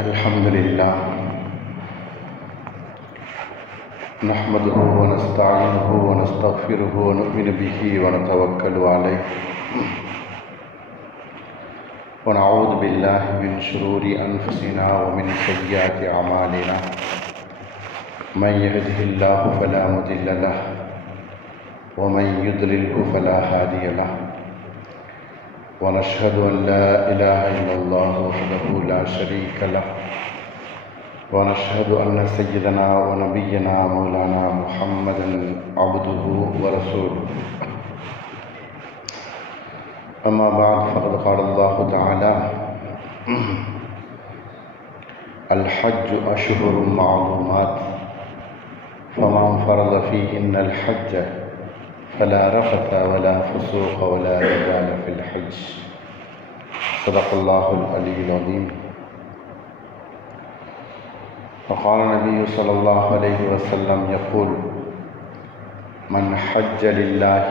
الحمد لله نحمده ونستعينه ونستغفره ونؤمن به ونتوكل عليه ونعوذ بالله من شرور أنفسنا ومن سيئات أعمالنا من يهده الله فلا مضل له ومن يضلله فلا هادي له ونشهد أن لا إله إلا الله وحده لا شريك له ونشهد أن سيدنا ونبينا مولانا محمدا عبده ورسوله أما بعد فقد قال الله تعالى الحج أشهر معلومات فمن فرض فيهن الحج فلا رفث ولا فسوق ولا جدال في الحج صدق الله العلي العظيم وقال النبي صلى الله عليه وسلم يقول من حج لله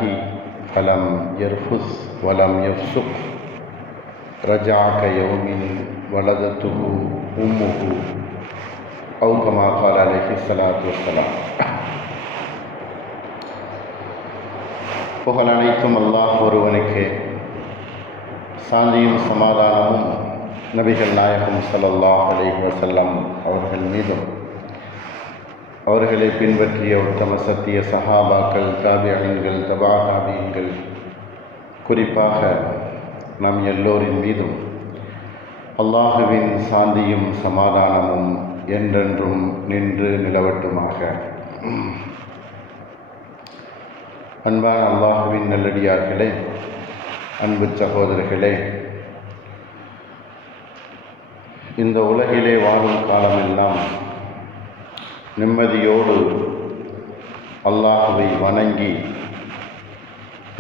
فلم يرفث ولم يفسق رجع كيوم ولدته أمه أو كما قال عليه الصلاة والسلام. புகழ் அனைத்தும் அல்லாஹ் ஒருவனுக்கே, சாந்தியும் சமாதானமும் நபிகள் நாயகம் ஸல்லல்லாஹு அலைஹி வஸல்லம் அவர்கள் மீதும் அவர்களை பின்பற்றிய உத்தம சத்திய சஹாபாக்கள், தாபிஈன்கள், தபா தாபிஈன்கள், குறிப்பாக நம் எல்லோரின் மீதும் அல்லாஹுவின் சாந்தியும் சமாதானமும் என்றென்றும் நின்று நிலவட்டுமாக. அன்பான அல்லாஹுவின் நல்லடியார்களே, அன்பு சகோதரர்களே, இந்த உலகிலே வாழும் காலமெல்லாம் நிம்மதியோடு அல்லாஹுவை வணங்கி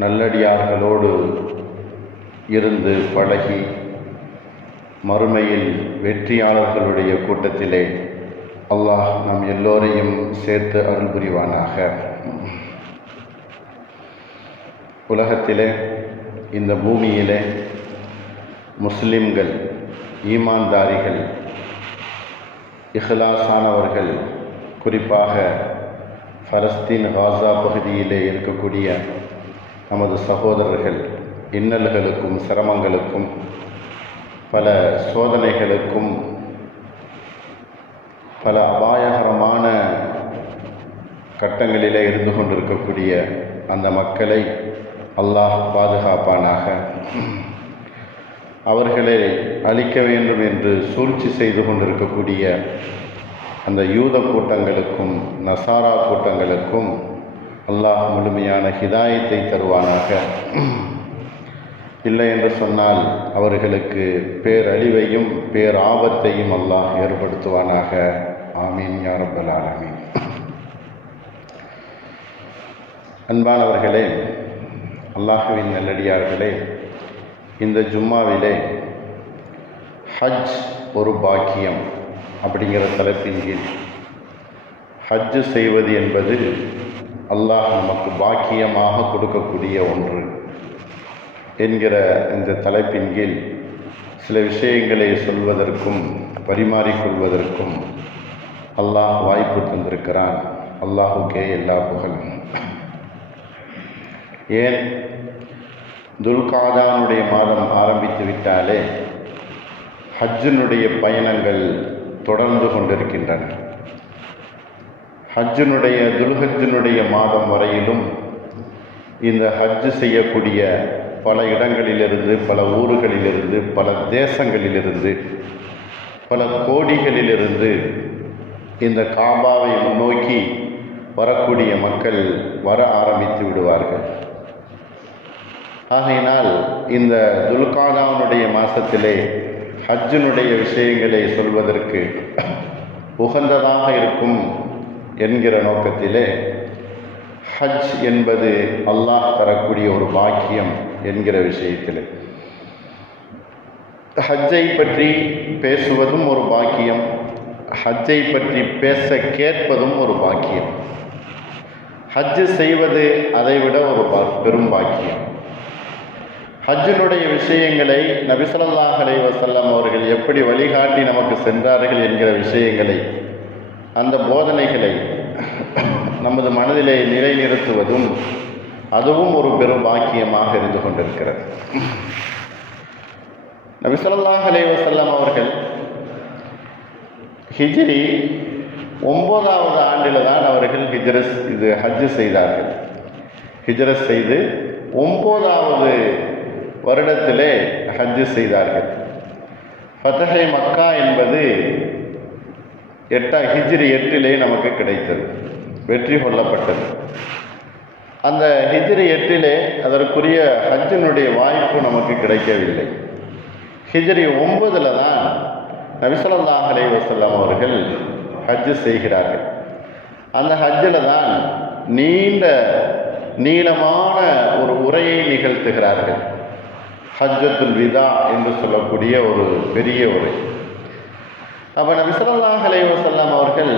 நல்லடியார்களோடு இருந்து பழகி மறுமையில் வெற்றியாளர்களுடைய கூட்டத்திலே அல்லாஹ் நம் எல்லோரையும் சேர்த்து அருள் புரிவானாக. உலகத்திலே, இந்த பூமியிலே முஸ்லிம்கள், ஈமான்தாரிகள், இஹ்லாஸானவர்கள், குறிப்பாக பலஸ்தீன் காசா பகுதியிலே இருக்கக்கூடிய நமது சகோதரர்கள் இன்னல்களுக்கும் சிரமங்களுக்கும் பல சோதனைகளுக்கும் பல அபாயகரமான கட்டங்களிலே இருந்து கொண்டிருக்கக்கூடிய அந்த மக்களை அல்லாஹ் பாதுகாப்பானாக. அவர்களை அழிக்க வேண்டும் என்று சூழ்ச்சி செய்து கொண்டிருக்கக்கூடிய அந்த யூத கூட்டங்களுக்கும் நசாரா கூட்டங்களுக்கும் அல்லாஹ் முழுமையான ஹிதாயத்தை தருவானாக. இல்லை என்று சொன்னால் அவர்களுக்கு பேரழிவையும் பேராபத்தையும் அல்லாஹ் ஏற்படுத்துவானாக. ஆமீன் யா ரப்பல் ஆலமீன். அன்பானவர்களே, அல்லாஹுவின் நல்லடியார்களே, இந்த ஜும்மாவிலே ஹஜ் ஒரு பாக்கியம் அப்படிங்கிற தலைப்பின் கீழ் ஹஜ் செய்வது என்பது அல்லாஹ் நமக்கு பாக்கியமாக கொடுக்கக்கூடிய ஒன்று என்கிற இந்த தலைப்பின் கீழ் சில விஷயங்களை சொல்வதற்கும் பரிமாறிக்கொள்வதற்கும் அல்லாஹ் வாய்ப்பு தந்திருக்கிறான். அல்லாஹுக்கே எல்லா புகழும். ஏன், துல்காதானுடைய மாதம் ஆரம்பித்து விட்டாலே ஹஜ்ஜினுடைய பயணங்கள் தொடர்ந்து கொண்டிருக்கின்றன. துல்ஹஜ்ஜினுடைய மாதம் வரையிலும் இந்த ஹஜ் செய்யக்கூடிய பல இடங்களிலிருந்து, பல ஊர்களிலிருந்து, பல தேசங்களிலிருந்து, பல கோடிகளிலிருந்து இந்த காபாவை நோக்கி வரக்கூடிய மக்கள் வர ஆரம்பித்து விடுவார்கள். ஆகையினால் இந்த துல்காதாவுடைய மாதத்திலே ஹஜ்ஜினுடைய விஷயங்களை சொல்வதற்கு உகந்ததாக இருக்கும் என்கிற நோக்கத்திலே ஹஜ் என்பது அல்லாஹ் தரக்கூடிய ஒரு பாக்கியம் என்கிற விஷயத்தில் ஹஜ்ஜை பற்றி பேசுவதும் ஒரு பாக்கியம், ஹஜ்ஜை பற்றி பேச கேட்பதும் ஒரு பாக்கியம், ஹஜ் செய்வது அதைவிட ஒரு பெரும் பாக்கியம். ஹஜ்ஜினுடைய விஷயங்களை நபி ஸல்லல்லாஹு அலைஹி வஸல்லம் அவர்கள் எப்படி வழிகாட்டி நமக்கு சென்றார்கள் என்கிற விஷயங்களை, அந்த போதனைகளை நமது மனதிலே நிலைநிறுத்துவதும் அதுவும் ஒரு பெரும் பாக்கியமாக இருந்து கொண்டிருக்கிறது. நபி ஸல்லல்லாஹு அலைஹி வஸல்லம் அவர்கள் ஹிஜ்ரி 9வது ஆண்டில் தான் அவர்கள் ஹஜ்ஜு செய்தார்கள். ஹிஜ்ரத் செய்து 9வது வருடத்திலே ஹஜ்ஜு செய்தார்கள். ஃபத்ஹே மக்கா என்பது ஹிஜ்ரி 8 நமக்கு கிடைத்தது, வெற்றி கொள்ளப்பட்டது. அந்த ஹிஜ்ரி 8 அதற்குரிய ஹஜ்ஜினுடைய வாய்ப்பு நமக்கு கிடைக்கவில்லை. ஹிஜ்ரி 9 தான் நபி ஸல்லல்லாஹு அலைஹி வஸல்லம் அவர்கள் ஹஜ்ஜு செய்கிறார்கள். அந்த ஹஜ்ஜில் தான் நீளமான ஒரு உரையை நிகழ்த்துகிறார்கள். ஹஜ்ஜத்துல் விதா என்று சொல்லக்கூடிய ஒரு பெரிய உரை. அப்போ நபி ஸல்லல்லாஹு அலைஹி வஸல்லம் அவர்கள்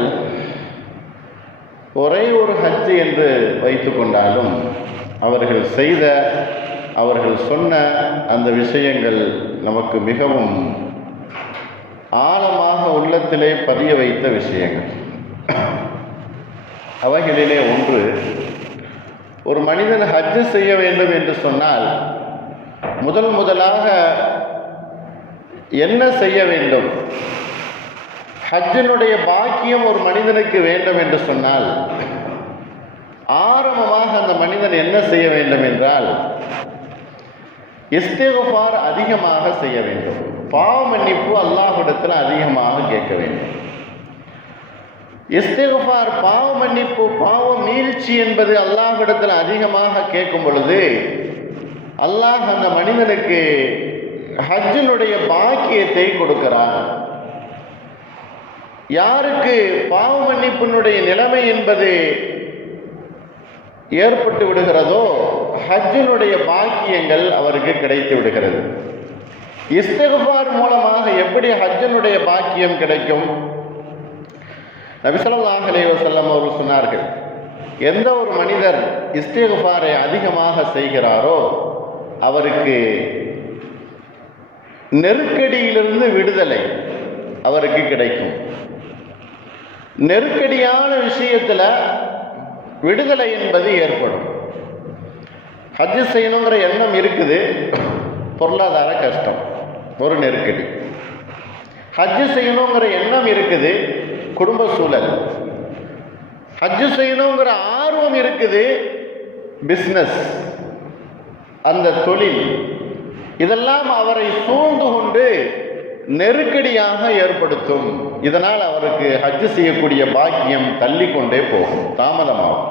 ஒரே ஒரு ஹஜ்ஜு என்று வைத்து கொண்டாலும் அவர்கள் சொன்ன அந்த விஷயங்கள் நமக்கு மிகவும் ஆழமாக உள்ளத்திலே பதிய வைத்த விஷயங்கள். அவைகளிலே ஒன்று, ஒரு மனிதன் ஹஜ்ஜு செய்ய வேண்டும் என்று சொன்னால் முதலாக என்ன செய்ய வேண்டும்? ஹஜ்ஜினுடைய பாக்கியம் ஒரு மனிதனுக்கு வேண்டும் என்று சொன்னால் ஆரம்பமாக அந்த மனிதன் என்ன செய்ய வேண்டும் என்றால் இஸ்திக்ஃபார் அதிகமாக செய்ய வேண்டும். பாவ மன்னிப்பு அல்லாஹ்விடத்தில் அதிகமாக கேட்க வேண்டும். இஸ்திக்ஃபார், பாவ மன்னிப்பு, பாவ மீழ்ச்சி என்பது அல்லாஹ்விடத்தில் அதிகமாக கேட்கும் பொழுது அல்லாஹ் அந்த மனிதனுக்கு ஹஜ்ஜினுடைய பாக்கியத்தை கொடுக்கிறான். யாருக்கு பாவ மன்னிப்பினுடைய நிலைமை என்பது ஏற்பட்டு விடுகிறதோ ஹஜ்ஜினுடைய பாக்கியங்கள் அவருக்கு கிடைத்து விடுகிறது. இஸ்திக்ஃபார் மூலமாக எப்படி ஹஜ்ஜினுடைய பாக்கியம் கிடைக்கும்? நபி ஸல்லல்லாஹு அலைஹி வஸல்லம் அவர்கள் சொன்னார்கள், எந்த ஒரு மனிதர் இஸ்திக்ஃபாரை அதிகமாக செய்கிறாரோ அவருக்கு நெருக்கடியிலிருந்து விடுதலை அவருக்கு கிடைக்கும். நெருக்கடியான விஷயத்தில் விடுதலை என்பது ஏற்படும். ஹஜ்ஜு செய்யணுங்கிற எண்ணம் இருக்குது, பொருளாதார கஷ்டம், ஒரு நெருக்கடி. ஹஜ்ஜு செய்யணுங்கிற எண்ணம் இருக்குது, குடும்ப சூழல். ஹஜ்ஜு செய்யணுங்கிற ஆர்வம் இருக்குது, பிஸ்னஸ், அந்த தொழில். இதெல்லாம் அவரை சூழ்ந்து கொண்டு நெருக்கடியாக ஏற்படுத்தும். இதனால் அவருக்கு ஹஜ்ஜு செய்யக்கூடிய பாக்கியம் தள்ளிக்கொண்டே போகும், தாமதமாகும்.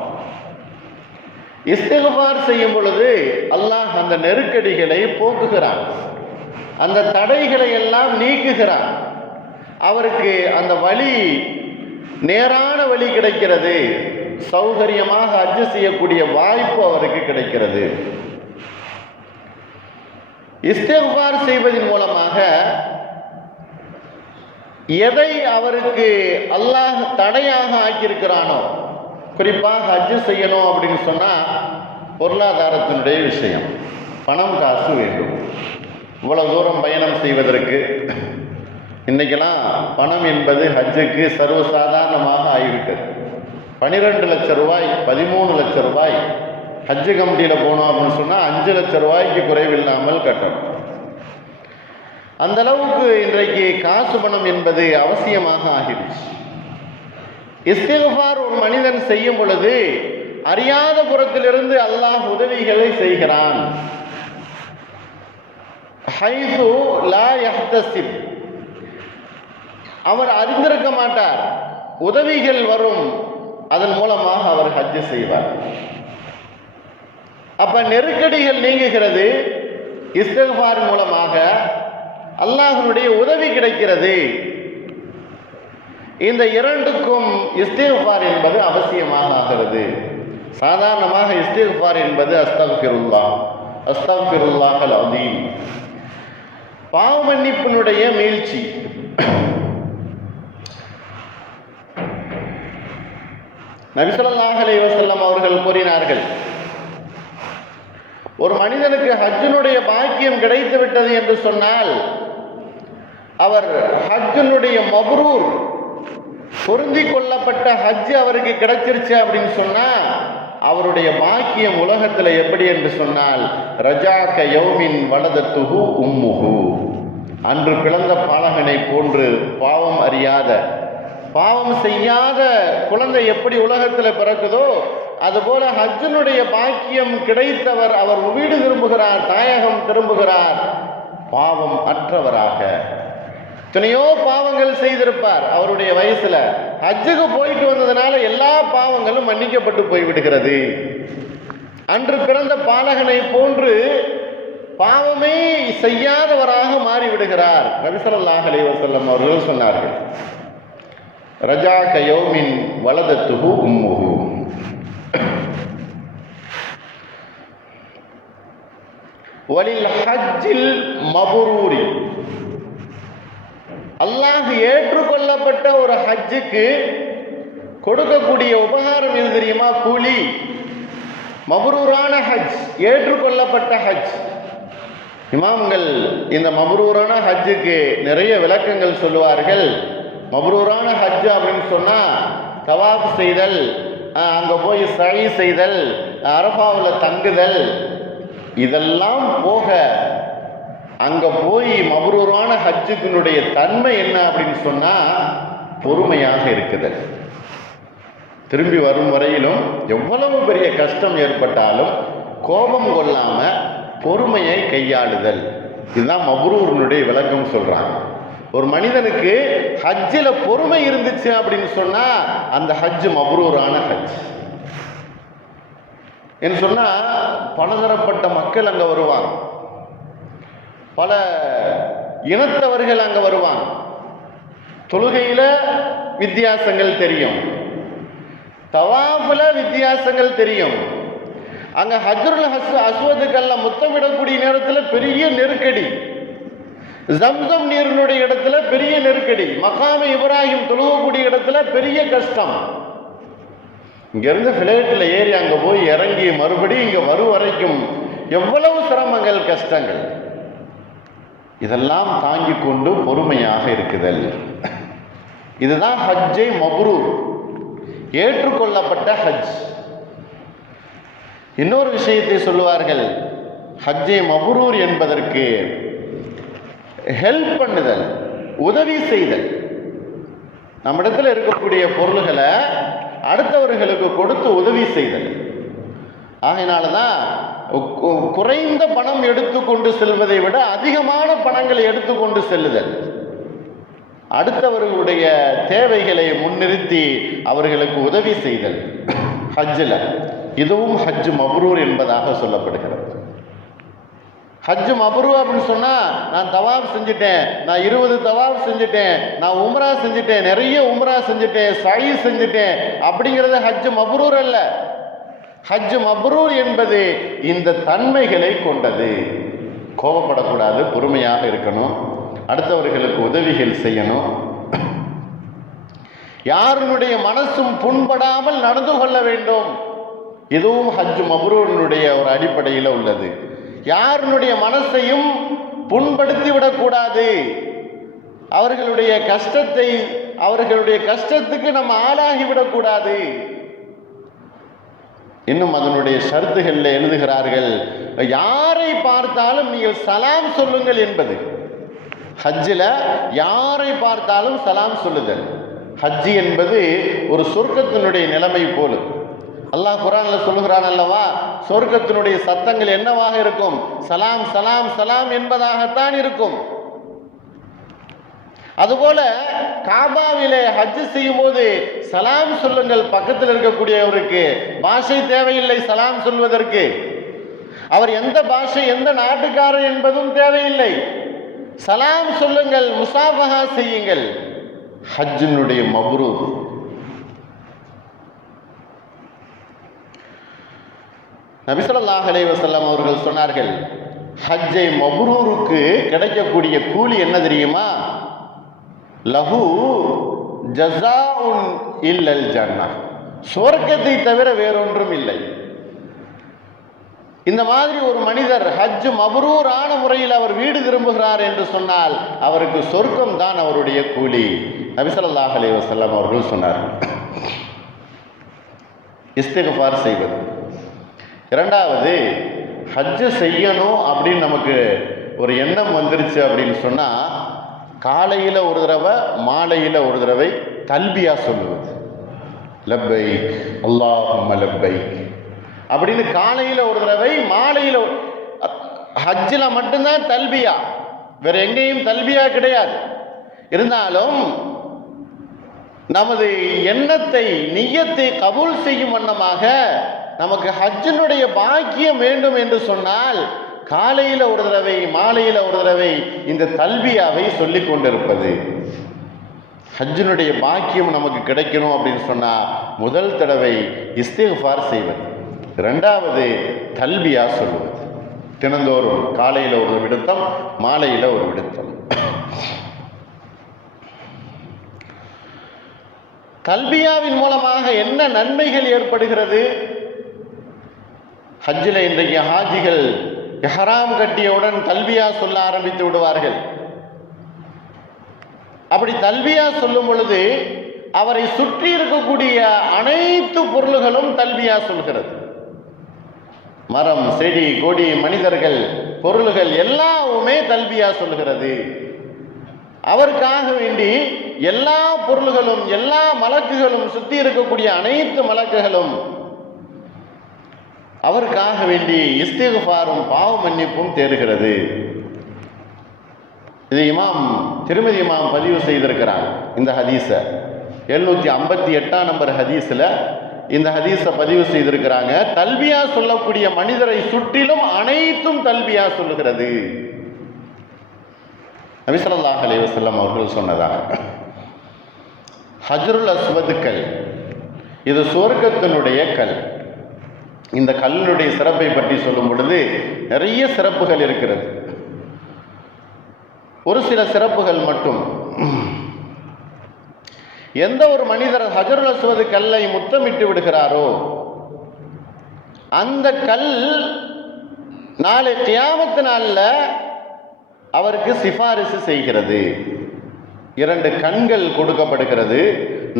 இஸ்திக்ஃபார் செய்யும் பொழுது அல்லாஹ் அந்த நெருக்கடிகளை போக்குகிறான், அந்த தடைகளை எல்லாம் நீக்குகிறான். அவருக்கு அந்த வழி, நேரான வழி கிடைக்கிறது. சௌகரியமாக ஹஜ்ஜு செய்யக்கூடிய வாய்ப்பு அவருக்கு கிடைக்கிறது. இஸ்திக்ஃபார் செய்வதன் மூலமாக எதை அவருக்கு அல்லாஹ் தடையாக ஆக்கியிருக்கிறானோ, குறிப்பாக ஹஜ்ஜு செய்யணும் அப்படின்னு சொன்னால் பொருளாதாரத்தினுடைய விஷயம், பணம் காசு வேண்டும். இவ்வளோ தூரம் பயணம் செய்வதற்கு இன்றைக்கெல்லாம் பணம் என்பது ஹஜ்ஜுக்கு சர்வசாதாரணமாக ஆகிவிட்டது. 12 லட்சம் ரூபாய், 13 லட்சம் ரூபாய் ஹஜ்ஜு கமிட்டியில் போனோம் அப்படின்னு சொன்னால் 5 லட்சம் ரூபாய்க்கு குறைவில்லாமல் கட்டணும். அந்த அளவுக்கு இன்றைக்கு காசு பணம் என்பது அவசியமாக ஆகிடுச்சு. இஸ்திக்ஃபார் ஒரு மனிதன் செய்யும் பொழுது அறியாத புறத்திலிருந்து அல்லாஹ் உதவிகளை செய்கிறான். ஹைது லா யஹ்தசிப், அவர் அறிந்திருக்க மாட்டார், உதவிகள் வரும், அதன் மூலமாக அவர் ஹஜ்ஜு செய்வார். அப்ப நெருக்கடிகள் நீங்குகிறது, இஸ்திக்ஃபார் மூலமாக அல்லாஹ்வுடைய உதவி கிடைக்கிறது. இந்த இரண்டுக்கும் இஸ்திக்ஃபார் என்பது அவசியமாக ஆகிறது. சாதாரணமாக இஸ்திக்ஃபார் என்பது அஸ்தக்ஃபிருல்லாஹ், அஸ்தக்ஃபிருல்லாஹல் அஸீம், பாவ மன்னிப்பினுடைய மீழ்ச்சி. நபி ஸல்லல்லாஹு அலைஹி வஸல்லம் அவர்கள் கூறினார்கள், ஒரு மனிதனுக்கு ஹஜ்ஜினுடைய பாக்கியம் கிடைத்து விட்டது என்று சொன்னால், அவர் ஹஜ்ஜினுடைய மப்ரூர், பொருந்தி கொள்ளப்பட்ட ஹஜ் அவருக்கு கிடைச்சிருச்சு அப்படின்னு சொன்னா, அவருடைய பாக்கியம் உலகத்தில் எப்படி என்று சொன்னால், ரஜாக்க யௌமின் வலதத்துஹு உம்முஹு, அன்று பிறந்த பாலகனை போன்று பாவம் அறியாத, பாவம் செய்யாத குழந்தை எப்படி உலகத்தில் பிறக்குதோ அதுபோல ஹஜ்ஜினுடைய பாக்கியம் கிடைத்தவர் அவர் வீடு திரும்புகிறார், தாயகம் திரும்புகிறார், பாவம் அற்றவராக. எத்தனையோ பாவங்கள் செய்திருப்பார் அவருடைய வயசுல, ஹஜ்ஜுக்கு போயிட்டு வந்ததுனால எல்லா பாவங்களும் மன்னிக்கப்பட்டு போய்விடுகிறது. அன்று பிறந்த பாலகனை போன்று பாவமே செய்யாதவராக மாறிவிடுகிறார். நபி ஸல்லல்லாஹு அலைஹி வஸல்லம் அவர்கள் சொன்னார்கள், ரஜா கயோமின் வலதத்துஹு உம்முஹு. வலில் ஹஜ்ஜில் மபரூரி, அல்லாஹ் ஏற்றுக்கொள்ளப்பட்ட ஒரு ஹஜ்ஜுக்கு கொடுக்கக்கூடிய உபகாரம் எது தெரியுமா? கூலி. மபரூரான ஹஜ், ஏற்றுக்கொள்ளப்பட்ட ஹஜ். இமாம்கள் இந்த மபரூரான ஹஜ்ஜுக்கு நிறைய விளக்கங்கள் சொல்லுவார்கள். மபரூரான ஹஜ் அப்படின்னு சொன்னா தவாஃப் செய்தல், அங்கே போய் சഈ செய்தல், அரஃபாவில் தங்குதல், இதெல்லாம் போக அங்கே போய் மபரூரான ஹஜ்ஜுக்குனுடைய தன்மை என்ன அப்படின்னு சொன்னால் பொறுமையாக இருக்குதல். திரும்பி வரும் வரையிலும் எவ்வளவு பெரிய கஷ்டம் ஏற்பட்டாலும் கோபம் கொள்ளாமல் பொறுமையை கையாளுதல், இதுதான் மபரூரினுடைய விளக்கம் சொல்கிறாங்க. ஒரு மனிதனுக்கு ஹஜ்ஜில் பொறுமை இருந்துச்சு அப்படின்னு சொன்னால் அந்த ஹஜ் மபரூரான ஹஜ் என்று சொன்னால், பலதரப்பட்ட மக்கள் அங்கே வருவாங்க, பல இனத்தவர்கள் அங்கே வருவாங்க. தொழுகையில் வித்தியாசங்கள் தெரியும், தவாஃபில் வித்தியாசங்கள் தெரியும். அங்கே ஹஜ்ருல் அஸ்வதுக்கெல்லாம் முத்தமிடக்கூடிய நேரத்தில் பெரிய நெருக்கடி, ஜம்சம் நீரினுடைய இடத்துல பெரிய நெருக்கடி, மகாம இப்ராஹிம் தொழுகக்கூடிய இடத்துல பெரிய கஷ்டம். இங்கேருந்து ஃப்ளைட்டில் ஏறி அங்கே போய் இறங்கி மறுபடியும் இங்கே வரும் வரைக்கும் எவ்வளவு சிரமங்கள், கஷ்டங்கள், இதெல்லாம் தாங்கி கொண்டு பொறுமையாக இருக்குதல், இதுதான் ஹஜ்ஜை மப்ரூர், ஏற்றுக்கொள்ளப்பட்ட ஹஜ். இன்னொரு விஷயத்தை சொல்லுவார்கள், ஹஜ்ஜை மப்ரூர் என்பதற்கு ஹெல்ப் பண்ணுதல், உதவி செய்தல். நம்மிடத்தில் இருக்கக்கூடிய பொருள்களை அடுத்தவர்களுக்கு கொடுத்து உதவி செய்தல். ஆகையினால தான் குறைந்த பணம் எடுத்துக்கொண்டு செல்வதை விட அதிகமான பணங்களை எடுத்துக்கொண்டு செல்லுதல், அடுத்தவர்களுடைய தேவைகளை முன்னிறுத்தி அவர்களுக்கு உதவி செய்தல் ஹஜ்ஜில், இதுவும் ஹஜ் மப்ரூர் என்பதாக சொல்லப்படுகிறது. ஹஜ் மப்ரூர் அப்படின்னு சொன்னால், நான் தவாஃப் செஞ்சுட்டேன், நான் 20 தவாஃப் செஞ்சுட்டேன், நான் உம்ரா செஞ்சுட்டேன், நிறைய உம்ரா செஞ்சுட்டேன், சஈ செஞ்சுட்டேன், அப்படிங்கிறது ஹஜ் மப்ரூர் அல்ல. ஹஜ் மப்ரூர் என்பது இந்த தன்மைகளை கொண்டது. கோபப்படக்கூடாது, பொறுமையாக இருக்கணும், அடுத்தவர்களுக்கு உதவிகள் செய்யணும், யாருடைய மனசும் புண்படாமல் நடந்து கொள்ள வேண்டும். இதுவும் ஹஜ் மப்ரூரினுடைய ஒரு அடிப்படையில் உள்ளது. யாருடைய மனசையும் புண்படுத்தி விடக்கூடாது, அவர்களுடைய கஷ்டத்தை, அவர்களுடைய கஷ்டத்துக்கு நம்ம ஆளாகிவிடக்கூடாது. இன்னும் அதனுடைய ஷர்த்துகளில் எழுதுகிறார்கள், யாரை பார்த்தாலும் நீங்கள் சலாம் சொல்லுங்கள் என்பது. ஹஜ்ஜில் யாரை பார்த்தாலும் சலாம் சொல்லுதல். ஹஜ் என்பது ஒரு சொர்க்கத்தினுடைய நிலைமை போல. அல்லாஹ் குர்ஆன்ல சொல்லுகிறான் அல்லவா, சொர்க்கத்தினுடைய சத்தங்கள் என்னவாக இருக்கும்? சலாம் சலாம் சலாம் என்பதாகத்தான் இருக்கும். அதுபோல காபாவிலே ஹஜ் செய்யும் போது சலாம் சொல்லுங்கள். பக்கத்தில் இருக்கக்கூடியவருக்கு பாஷை தேவையில்லை சலாம் சொல்வதற்கு. அவர் எந்த பாஷை, எந்த நாட்டுக்காரர் என்பதும் தேவையில்லை. சலாம் சொல்லுங்கள், முசாஃபஹா செய்யுங்கள். ஹஜ்ஜினுடைய மப்ரூர். நபி ஸல்லல்லாஹு அலைஹி வஸல்லம் அவர்கள் சொன்னார்கள், ஹஜ்ஜை மப்ரூருக்கு கிடைக்கக்கூடிய கூலி என்ன தெரியுமா? லஹு ஜஸாஉன் இல்லல் ஜன்னah, சொர்க்கத்தை தவிர வேறொன்றும் இல்லை. இந்த மாதிரி ஒரு மனிதர் ஹஜ் மப்ரூரான முறையில் அவர் வீடு திரும்புகிறார் என்று சொன்னால் அவருக்கு சொர்க்கம் தான் அவருடைய கூலி. நபி ஸல்லல்லாஹு அலைஹி வஸல்லம் அவர்கள் சொன்னார்கள். இஸ்திக்ஃபார் செய்வது. இரண்டாவது, ஹஜ் செய்யணும் அப்படின்னு நமக்கு ஒரு எண்ணம் வந்துருச்சு அப்படின்னு சொன்னால் காலையில் ஒரு தடவை மாலையில் ஒரு தடவை தல்பியா சொல்லுவது. லப்பைக் அல்லாஹும்ம லப்பைக் அப்படின்னு காலையில் ஒரு தடவை மாலையில். ஹஜ்ஜில் மட்டும்தான் தல்பியா, வேற எங்கேயும் தல்பியா கிடையாது. இருந்தாலும் நமது எண்ணத்தை நிய்யத்தை கபூல் செய்யும் வண்ணமாக நமக்கு ஹஜ்ஜினுடைய பாக்கியம் வேண்டும் என்று சொன்னால் காலையில் ஒரு தடவை மாலையில் ஒரு தடவை இந்த தல்பியாவை சொல்லிக் கொண்டிருப்பது. ஹஜ்ஜினுடைய பாக்கியம் நமக்கு கிடைக்கணும் அப்படின்னு சொன்னால் முதல் தடவை இஸ்திக்ஃபார் செய்வது, இரண்டாவது தல்பியா சொல்வது. தினந்தோறும் காலையில் ஒரு விடுத்தம், மாலையில் ஒரு விடுத்தம். தல்பியாவின் மூலமாக என்ன நன்மைகள் ஏற்படுகிறது? ஹஜ்ஜில் இன்றைக்கு ஹாஜிகள் இஹ்ராம் கட்டியவுடன் தல்பியா சொல்ல ஆரம்பித்து விடுவார்கள். அப்படி தல்பியா சொல்லும் பொழுது அவரை சுற்றி இருக்கக்கூடிய அனைத்து பொருள்களும் தல்பியா சொல்கிறது. மரம், செடி, கொடி, மனிதர்கள், பொருள்கள் எல்லாமே தல்பியா சொல்கிறது. அவருக்காக வேண்டி எல்லா பொருள்களும் எல்லா மலக்குகளும் சுற்றி இருக்கக்கூடிய அனைத்து மலக்குகளும் அவருக்காக வேண்டி இஸ்திக்ஃபாரும் பாவ மன்னிப்பும் தேடுகிறது. இது திருமதி இமாம் பதிவு செய்திருக்கிறார். இந்த ஹதீஸை 758 நம்பர் ஹதீஸில் இந்த ஹதீஸை பதிவு செய்திருக்கிறாங்க. தல்பியா சொல்லக்கூடிய மனிதரை சுற்றிலும் அனைத்தும் தல்பியா சொல்லுகிறது. நபி ஸல்லல்லாஹு அலைஹி வஸல்லம் அவர்கள் சொன்னதாக ஹஜ்ருல் அஸ்வத் கல், இது சுவர்க்கத்தினுடைய கல். இந்த கல்லுடைய சிறப்பை பற்றி சொல்லும் பொழுது நிறைய சிறப்புகள் இருக்கிறது. ஒரு சில சிறப்புகள் மட்டும். எந்த ஒரு மனிதர் ஹஜ்ருல் அஸ்வத் கல்லை முத்தமிட்டு விடுகிறாரோ அந்த கல் நாளை கியாமத் நாளில் அவருக்கு சிபாரிசு செய்கிறது. 2 கண்கள் கொடுக்கப்படுகிறது,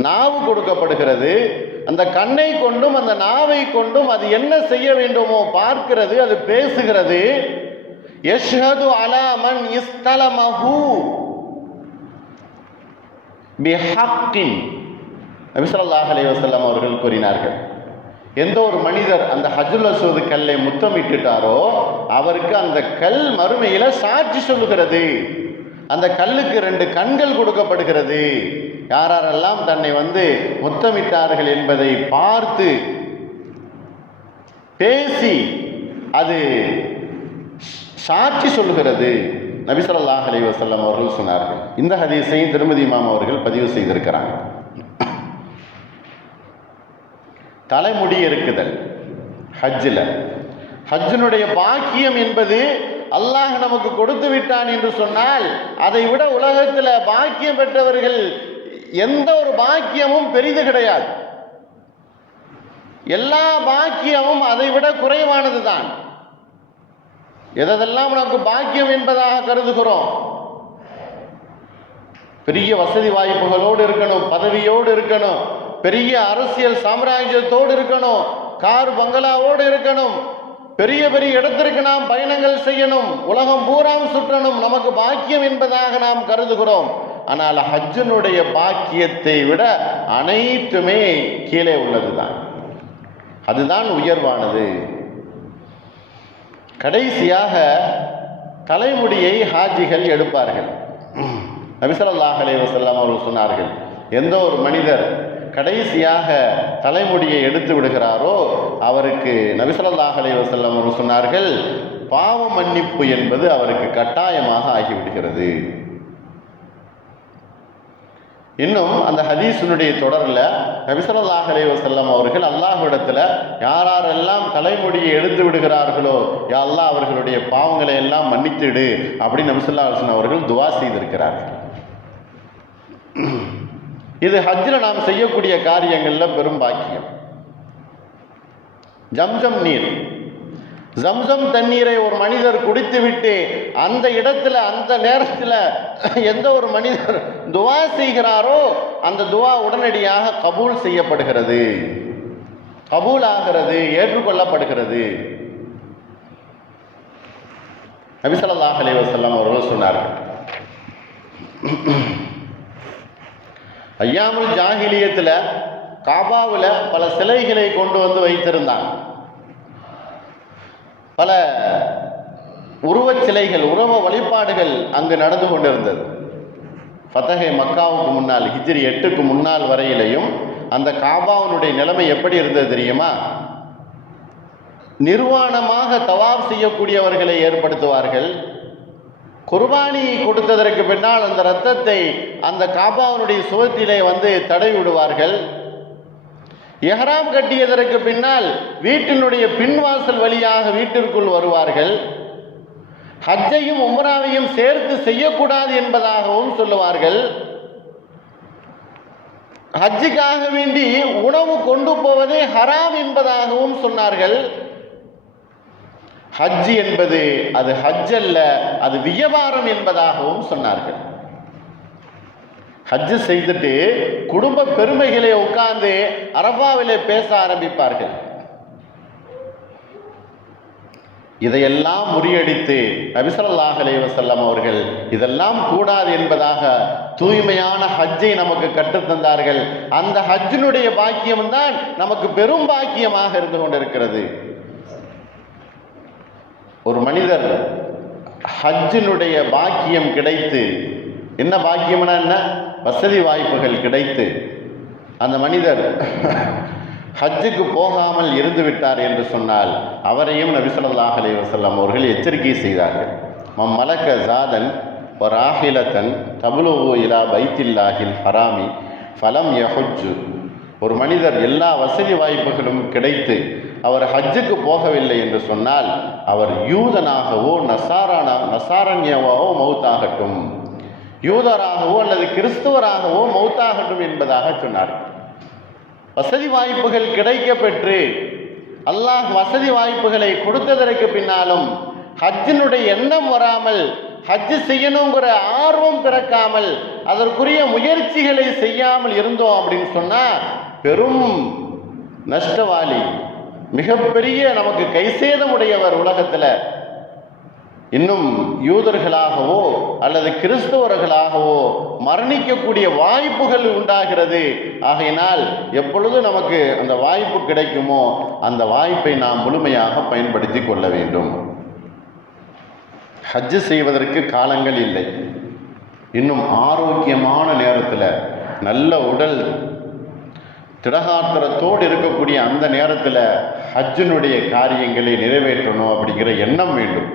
நாவு கொடுக்கப்படுகிறது. அந்த கண்ணை கொண்டும் அந்த நாவை கொண்டும் அது என்ன செய்ய வேண்டுமோ பார்க்கிறது, அது பேசுகிறது. யஷ்ஹது அலா மன் இஸ்தலமஹு பிஹக்கின். நபி ஸல்லல்லாஹு அலைஹி வஸல்லம் அவர்கள் கூறினார்கள், எந்த ஒரு மனிதர் அந்த ஹஜ்ருல் அஸ்வத் கல்லை முத்தமிட்டுட்டாரோ அவருக்கு அந்த கல் மறுமையில சாட்சி சொல்லுகிறது. அந்த கல்லுக்கு 2 கண்கள் கொடுக்கப்படுகிறது. யாரெல்லாம் தன்னை முத்தமிட்டார்கள் என்பதை பார்த்து பேசி அது சாட்சி சொல்லுகிறது. நபி ஸல்லல்லாஹு அலைஹி வஸல்லம் அவர்கள் சொன்னார்கள். இந்த ஹதீஸையும் திருமதி இமாம் அவர்கள் பதிவு செய்திருக்கிறாங்க. தலைமுடி இருக்குதல் ஹஜ்ஜில், ஹஜ்ஜினுடைய பாக்கியம் என்பது அல்லாஹ் நமக்கு கொடுத்து விட்டான் என்று சொன்னால் அதை விட உலகத்தில் பாக்கியம் பெற்றவர்கள் எந்த ஒரு பாக்கியமும் பெரிது கிடையாது. எல்லா பாக்கியமும் அதை விட குறைவானது தான். எதெல்லாம் நமக்கு பாக்கியம் என்பதாக கருதுகிறோம், பெரிய வசதி வாய்ப்புகளோடு இருக்கணும், பதவியோடு இருக்கணும், பெரிய அரசியல் சாம்ராஜ்யத்தோடு இருக்கணும், கார் பங்களாவோடு இருக்கணும், பெரிய பெரிய இடத்திற்கு நாம் பயணங்கள் செய்யணும், உலகம் பூராம் சுற்றணும், நமக்கு பாக்கியம் என்பதாக நாம் கருதுகிறோம். ஆனால் ஹஜ்ஜினுடைய பாக்கியத்தை விட அனைத்துமே கீழே உள்ளதுதான். அதுதான் உயர்வானது. கடைசியாக தலைமுடியை ஹாஜிகள் எடுப்பார்கள். நபி ஸல்லல்லாஹு அலைஹி வஸல்லம் அவர்கள் சொன்னார்கள், எந்த ஒரு மனிதர் கடைசியாக தலைமுடியை எடுத்து விடுகிறாரோ அவருக்கு நபி ஸல்லல்லாஹு அலைஹி வஸல்லம் அவர்கள் சொன்னார்கள், பாவ மன்னிப்பு என்பது அவருக்கு கட்டாயமாக ஆகிவிடுகிறது. இன்னும் அந்த ஹதீஸினுடைய தொடரில் நபி ஸல்லல்லாஹு அலைஹி வஸல்லம் அவர்கள் அல்லாஹ்விடத்தில் யாரெல்லாம் தலைமுடியை எடுத்து விடுகிறார்களோ யா அல்லாஹ் அவர்களுடைய பாவங்களை எல்லாம் மன்னித்துடு அப்படின்னு நபி ஸல்லல்லாஹு அலைஹி வஸல்லம் அவர்கள் துஆ செய்திருக்கிறார்கள். இது ஹஜ்ஜில் நாம் செய்யக்கூடிய காரியங்களில் பெரும் பாக்கியம். ஜம்ஜம் நீர், ஜம்சம் தண்ணீரை ஒரு மனிதர் குடித்துவிட்டு அந்த இடத்துல அந்த நேரத்தில் எந்த ஒரு மனிதர் துவா செய்கிறாரோ அந்த துவா உடனடியாக கபூல் செய்யப்படுகிறது, கபூல் ஆகிறது, ஏற்றுக்கொள்ளப்படுகிறது. நபி ஸல்லல்லாஹு அலைஹி வஸல்லம் அவர்கள் சொன்னார்கள், ஐயாமுல் ஜாஹிலியத்தில் காபாவில் பல சிலைகளை கொண்டு வந்து வைத்திருந்தாங்க. பல உருவச் சிலைகள், உருவ வழிபாடுகள் அங்கு நடந்து கொண்டிருந்தது. ஃபதஹே மக்காவுக்கு முன்னால், ஹிஜ்ரி 8க்கு முன்னால் வரையிலையும் அந்த காபாவுடைய நிலைமை எப்படி இருந்தது தெரியுமா? நிர்வாணமாக தவாப் செய்யக்கூடியவர்களை ஏற்படுத்துவார்கள். குர்பானி கொடுத்ததற்கு பின்னால் அந்த இரத்தத்தை அந்த காபாவுடைய சுவத்திலே வந்து தடவி விடுவார்கள். எஹ்ராம் கட்டியதற்கு பின்னால் வீட்டினுடைய பின்வாசல் வழியாக வீட்டிற்குள் வருவார்கள். ஹஜ்ஜையும் உம்ராவையும் சேர்த்து செய்யக்கூடாது என்பதாகவும் சொல்லுவார்கள். ஹஜ்ஜுக்காக வேண்டி உணவு கொண்டு போவதே ஹராம் என்பதாகவும் சொன்னார்கள். ஹஜ் என்பது அது ஹஜ் அல்ல, அது வியாபாரம் என்பதாகவும் சொன்னார்கள். ஹஜ் செய்துட்டு குடும்ப பெருமைகளை உட்கார்ந்து அரபாவிலே பேச ஆரம்பிப்பார்கள். இதையெல்லாம் முறியடித்து நபி ஸல்லல்லாஹு அலைஹி வஸல்லம் அவர்கள் இதெல்லாம் கூடாது என்பதாக தூய்மையான ஹஜ்ஜை நமக்கு கற்றுத்தந்தார்கள். அந்த ஹஜ்ஜினுடைய பாக்கியம்தான் நமக்கு பெரும் பாக்கியமாக இருந்து கொண்டிருக்கிறது. ஒரு மனிதர் ஹஜ்ஜினுடைய பாக்கியம் கிடைத்து, என்ன பாக்கியம்னா என்ன, வசதி வாய்ப்புகள் கிடைத்து அந்த மனிதர் ஹஜ்ஜுக்கு போகாமல் இருந்து விட்டார் என்று சொன்னால் அவரையும் நபி ஸல்லல்லாஹு அலைஹி வஸல்லம் அவர்கள் எச்சரிக்கை செய்தார்கள். மலக்க ஜாதன் வராஹிலத்தன் தபுலுஹு இலா பைத்தில்லாஹில் ஹராமி ஃபலம் யஹுஜ்ஜு. ஒரு மனிதர் எல்லா வசதி வாய்ப்புகளும் கிடைத்து அவர் ஹஜ்ஜுக்கு போகவில்லை என்று சொன்னால் அவர் யூதனாகவோ நசாரண்யவாவோ மௌத்தாகட்டும், யூதராகவோ அல்லது கிறிஸ்துவராகவோ மௌத்தாகட்டும் என்பதாக சொன்னார். வசதி வாய்ப்புகள் கிடைக்க பெற்று அல்லாஹ் வசதி வாய்ப்புகளை கொடுத்ததற்கு பின்னாலும் ஹஜ்ஜினுடைய எண்ணம் வராமல், ஹஜ்ஜு செய்யணுங்கிற ஆர்வம் பிறக்காமல், அதற்குரிய முயற்சிகளை செய்யாமல் இருந்தோம் அப்படின்னு சொன்னால் பெரும் நஷ்டவாளி, மிகப்பெரிய நமக்கு கைசேதமுடையவர். உலகத்தில் இன்னும் யூதர்களாகவோ அல்லது கிறிஸ்தவர்களாகவோ மரணிக்கக்கூடிய வாய்ப்புகள் உண்டாகிறது. ஆகையினால் எப்பொழுது நமக்கு அந்த வாய்ப்பு கிடைக்குமோ அந்த வாய்ப்பை நாம் முழுமையாக பயன்படுத்தி கொள்ள வேண்டும். ஹஜ்ஜு செய்வதற்கு காலங்கள் இல்லை. இன்னும் ஆரோக்கியமான நேரத்தில், நல்ல உடல் திடகாத்திரத்தோடு இருக்கக்கூடிய அந்த நேரத்தில் ஹஜ்ஜினுடைய காரியங்களை நிறைவேற்றணும் அப்படிங்கிற எண்ணம் வேண்டும்.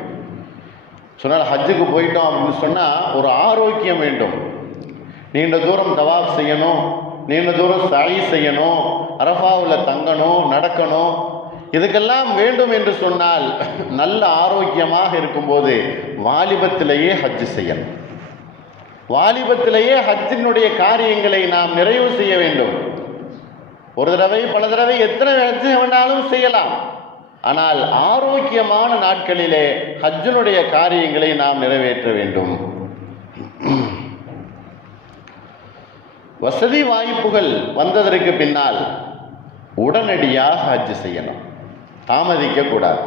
சொன்னால் ஹஜ்ஜுக்கு போயிட்டோம் அப்படின்னு சொன்னால் ஒரு ஆரோக்கியம் வேண்டும். நீண்ட தூரம் தவாப் செய்யணும், நீண்ட தூரம் சஅய் செய்யணும், அரஃபாவில் தங்கணும், நடக்கணும், இதுக்கெல்லாம் வேண்டும் என்று சொன்னால் நல்ல ஆரோக்கியமாக இருக்கும்போது வாலிபத்திலேயே ஹஜ்ஜு செய்யணும். வாலிபத்திலேயே ஹஜ்ஜினுடைய காரியங்களை நாம் நிறைவு செய்ய வேண்டும். ஒரு தடவை பல தடவை எத்தனை ஹஜ்ஜு வேண்டாலும் செய்யலாம். ஆனால் ஆரோக்கியமான நாட்களிலே ஹஜ்ஜினுடைய காரியங்களை நாம் நிறைவேற்ற வேண்டும். வசதி வாய்ப்புகள் வந்ததற்கு பின்னால் உடனடியாக ஹஜ்ஜு செய்யணும், தாமதிக்கக்கூடாது.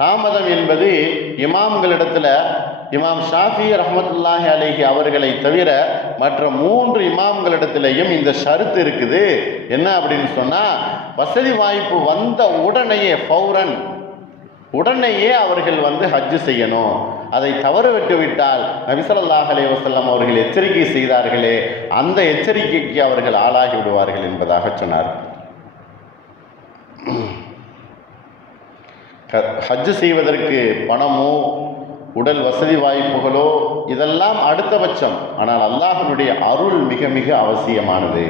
தாமதம் என்பது இமாம்களிடத்தில் இமாம் ஷாஃபி ரஹ்மத்துல்லாஹி அலைஹி அவர்களை தவிர மற்ற 3 இமாம்களிடத்திலையும் இந்த ஷருத்து இருக்குது. என்ன அப்படின்னு சொன்னால், வசதி வாய்ப்பு வந்த உடனேயே ஃபௌரன் உடனேயே அவர்கள் ஹஜ்ஜு செய்யணும். அதை தவறு விட்டுவிட்டால் நபி ஸல்லல்லாஹு அலைஹி வஸல்லம் அவர்கள் எச்சரிக்கை செய்தார்களே, அந்த எச்சரிக்கைக்கு அவர்கள் ஆளாகி விடுவார்கள் என்பதாக சொன்னார். ஹஜ்ஜு செய்வதற்கு பணமோ உடல் வசதி வாய்ப்புகளோ இதெல்லாம் அடுத்தபட்சம். ஆனால் அல்லாஹ்வுடைய அருள் மிக மிக அவசியமானது.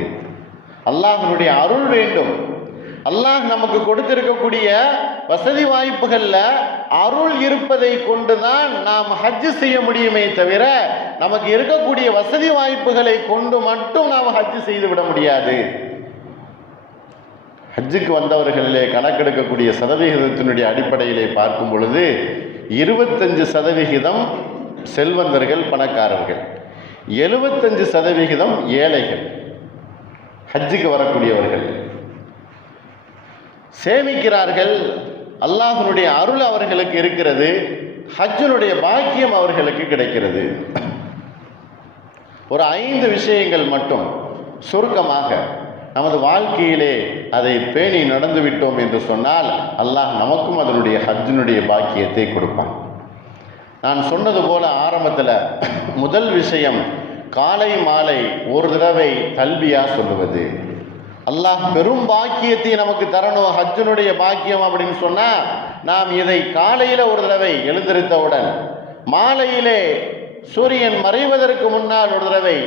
அல்லாஹ்வுடைய அருள் வேண்டும். அல்லாஹ் நமக்கு கொடுத்திருக்கக்கூடிய வசதி வாய்ப்புகளில் அருள் இருப்பதை கொண்டுதான் நாம் ஹஜ்ஜு செய்ய முடியுமே தவிர நமக்கு இருக்கக்கூடிய வசதி வாய்ப்புகளை கொண்டு மட்டும் நாம் ஹஜ்ஜு செய்து விட முடியாது. ஹஜ்ஜுக்கு வந்தவர்களிலே கணக்கெடுக்கக்கூடிய சதவிகிதத்தினுடைய அடிப்படையிலே பார்க்கும் பொழுது 25% செல்வந்தர்கள், பணக்காரர்கள், 75% ஏழைகள். ஹஜ்ஜுக்கு வரக்கூடியவர்கள் சேமிக்கிறார்கள். அல்லாஹ்வுடைய அருள் அவர்களுக்கு இருக்கிறது. ஹஜ்ஜினுடைய பாக்கியம் அவர்களுக்கு கிடைக்கிறது. ஒரு 5 விஷயங்கள் மட்டும் சுருக்கமாக நமது வாழ்க்கையிலே அதை பேணி நடந்து விட்டோம் என்று சொன்னால் அல்லாஹ் நமக்கும் அதனுடைய ஹஜ்ஜினுடைய பாக்கியத்தை கொடுப்பான். நான் சொன்னது போல ஆரம்பத்தில் முதல் விஷயம் காலை மாலை ஒரு தடவை தல்பியா சொல்லுவது. அல்லாஹ் பெரும் பாக்கியத்தை நமக்கு தரணும், ஹஜ்ஜினுடைய பாக்கியம் அப்படின்னு சொன்னால் நாம் இதை காலையில் ஒரு தடவை எழுந்திருத்தவுடன், மாலையிலே சூரியன் மறைவதற்கு முன்னால் ஒரு தடவை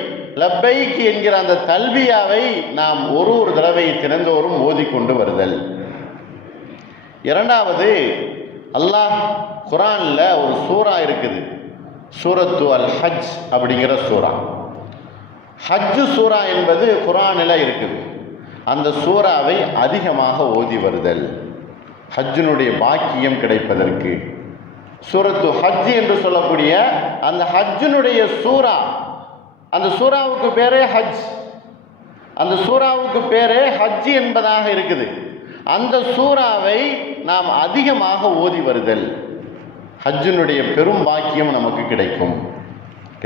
லப்பைக் என்கிற அந்த தல்பியாவை நாம் ஒரு தடவை தினந்தோறும் ஓதிக்கொண்டு வருதல். இரண்டாவது, அல்லாஹ் குர்ஆனில் ஒரு சூரா இருக்குது, சூரத்து அல் ஹஜ் அப்படிங்கிற சூரா. ஹஜ் சூரா என்பது குர்ஆனில் இருக்குது. அந்த சூறாவை அதிகமாக ஓதி வருதல் ஹஜ்ஜினுடைய பாக்கியம் கிடைப்பதற்கு. சூரத்து ஹஜ் என்று சொல்லக்கூடிய அந்த ஹஜ்ஜினுடைய சூரா, அந்த சூறாவுக்கு பேரே ஹஜ், அந்த சூறாவுக்கு பேரே ஹஜ் என்பதாக இருக்குது. அந்த சூறாவை நாம் அதிகமாக ஓதி வருதல் ஹஜ்ஜினுடைய பெரும் பாக்கியம் நமக்கு கிடைக்கும்.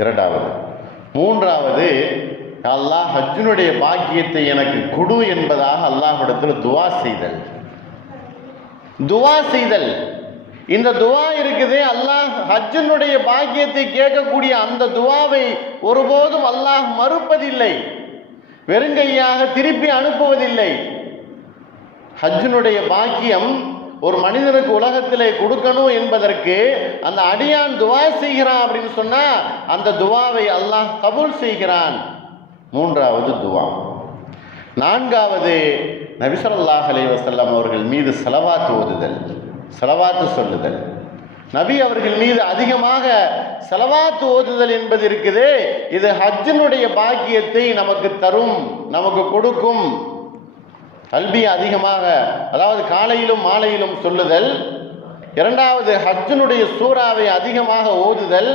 இரண்டாவது. மூன்றாவது, அல்லாஹ் ஹஜ்ஜினுடைய பாக்கியத்தை எனக்கு கொடு என்பதாக அல்லாஹ்விடத்தில் துவா செய்தல். துவா செய்தல், இந்த துவா இருக்குது, அல்லாஹ் ஹஜ்ஜினுடைய பாக்கியத்தை கேட்கக்கூடிய அந்த துவாவை ஒருபோதும் அல்லாஹ் மறுப்பதில்லை, வெறுங்கையாக திருப்பி அனுப்புவதில்லை. ஹஜ்ஜினுடைய பாக்கியம் ஒரு மனிதனுக்கு உலகத்திலே கொடுக்கணும் என்பதற்கு அந்த அடியான் துவா செய்கிறான் அப்படின்னு சொன்னா அந்த துவாவை அல்லாஹ் கபூல் செய்கிறான். மூன்றாவது துவா. நான்காவது, நபி ஸல்லல்லாஹு அலைஹி வஸல்லம் அவர்கள் மீது ஸலவாத் ஓதுதல், ஸலவாத்து சொல்லுதல். நபி அவர்கள் மீது அதிகமாக ஸலவாத் ஓதுதல் என்பது இருக்குது, இது ஹஜ்ஜினுடைய பாக்கியத்தை நமக்கு தரும், நமக்கு கொடுக்கும். கல்வி அதிகமாக, அதாவது காலையிலும் மாலையிலும் சொல்லுதல். இரண்டாவது, ஹஜ்ஜினுடைய சூறாவை அதிகமாக ஓதுதல்.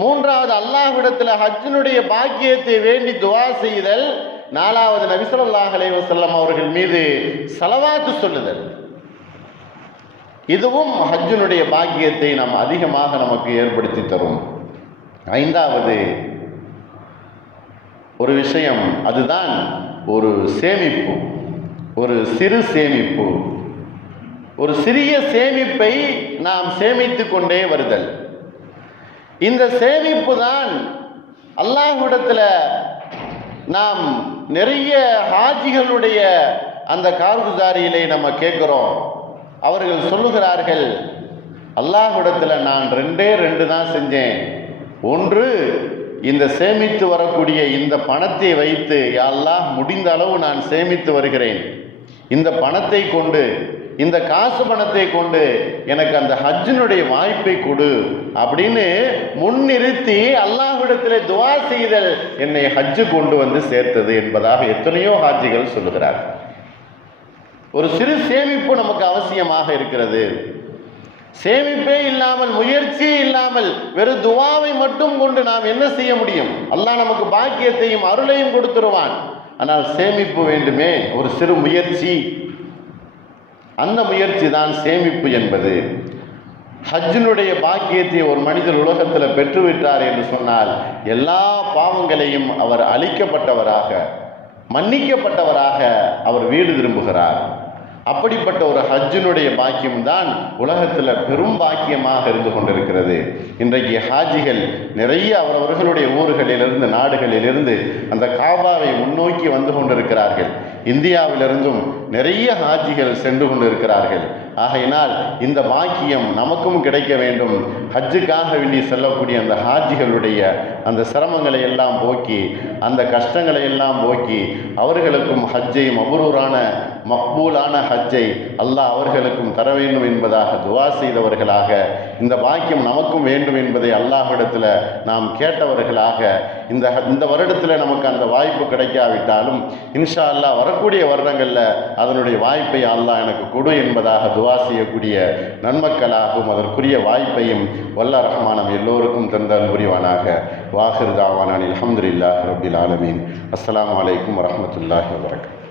மூன்றாவது, அல்லாஹ்விடத்தில் ஹஜ்ஜினுடைய பாக்கியத்தை வேண்டி துவா செய்தல். நாலாவது, நபி ஸல்லல்லாஹு அலைஹி வஸல்லம் அவர்கள் மீது ஸலவாத்து சொல்லுதல். இதுவும் ஹஜ்ஜினுடைய பாக்கியத்தை நாம் அதிகமாக நமக்கு ஏற்படுத்தி தரும். ஐந்தாவது ஒரு விஷயம், அதுதான் ஒரு சேமிப்பு, ஒரு சிறு சேமிப்பு. ஒரு சிறிய சேமிப்பை நாம் சேமித்து கொண்டே வருதல். இந்த சேமிப்பு தான் அல்லாஹ்விடத்தில் நாம் நிறைய ஹாஜிகளுடைய அந்த கார்குசாரியிலே நம்ம கேட்குறோம். அவர்கள் சொல்லுகிறார்கள், அல்லாஹ்விடத்தில் நான் 2 தான் செஞ்சேன். ஒன்று, இந்த சேமித்து வரக்கூடிய இந்த பணத்தை வைத்து, யா அல்லாஹ் முடிந்த அளவு நான் சேமித்து வருகிறேன், இந்த பணத்தை கொண்டு, இந்த காசு பணத்தை கொண்டு எனக்கு அந்த ஹஜ்ஜினுடைய வாய்ப்பை கொடு அப்படின்னு முன்னிறுத்தி அல்லாஹ்விடத்திலே துவா செய்தல் என்னை ஹஜ்ஜு கொண்டு வந்து சேர்த்தது என்பதாக எத்தனையோ ஹாஜிகள் சொல்லுகிறார். ஒரு சிறு சேமிப்பு நமக்கு அவசியமாக இருக்கிறது. சேமிப்பே இல்லாமல், முயற்சியே இல்லாமல், வெறும் துவாவை மட்டும் கொண்டு நாம் என்ன செய்ய முடியும்? அல்லாஹ் நமக்கு பாக்கியத்தையும் அருளையும் கொடுத்துருவான். ஆனால் சேமிப்பு வேண்டுமே, ஒரு சிறு முயற்சி. அந்த முயற்சி தான் சேமிப்பு என்பது. ஹஜ்ஜினுடைய பாக்கியத்தை ஒரு மனிதர் உலகத்தில் பெற்றுவிட்டார் என்று சொன்னால் எல்லா பாவங்களையும் அவர் அழிக்கப்பட்டவராக, மன்னிக்கப்பட்டவராக அவர் வீடு திரும்புகிறார். அப்படிப்பட்ட ஒரு ஹஜ்ஜினுடைய பாக்கியம்தான் உலகத்தில் பெரும் பாக்கியமாக இருந்து கொண்டிருக்கிறது. இன்றைக்கு ஹாஜிகள் நிறைய அவரவர்களுடைய ஊர்களிலிருந்து, நாடுகளிலிருந்து அந்த காபாவை முன்னோக்கி வந்து கொண்டிருக்கிறார்கள். இந்தியாவிலிருந்தும் நிறைய ஹாஜிகள் சென்று கொண்டிருக்கிறார்கள். ஆகையினால் இந்த பாக்கியம் நமக்கும் கிடைக்க வேண்டும். ஹஜ்ஜுக்காக வேண்டி செல்லக்கூடிய அந்த ஹாஜிகளுடைய அந்த சிரமங்களை எல்லாம் போக்கி, அந்த கஷ்டங்களை எல்லாம் போக்கி, அவர்களுக்கும் ஹஜ்ஜை மபரூரான மக்பூலான ஹஜ்ஜை அல்லாஹ் அவர்களுக்கும் தர வேண்டும் என்பதாக துவா செய்தவர்களாக, இந்த பாக்கியம் நமக்கும் வேண்டும் என்பதை அல்லாஹ்விடத்தில் நாம் கேட்டவர்களாக, இந்த வருடத்தில் நமக்கு அந்த வாய்ப்பு கிடைக்காவிட்டாலும் இன்ஷா அல்லாஹ் வரக்கூடிய வருடங்களில் அதனுடைய வாய்ப்பை அல்லாஹ் எனக்கு கொடு என்பதாக துவா செய்யக்கூடிய நன்மக்களாகவும் அதற்குரிய வாய்ப்பையும் வல்ல ரஹ்மான் எல்லோருக்கும் தந்தல் புரிவானாக. வாஹிர் தாவானான் அல்ஹம்துலில்லாஹி ரப்பில் ஆலமீன். அஸ்ஸலாமு அலைக்கும் வரஹ்மத்துல்லாஹி வபரகாத்துஹு.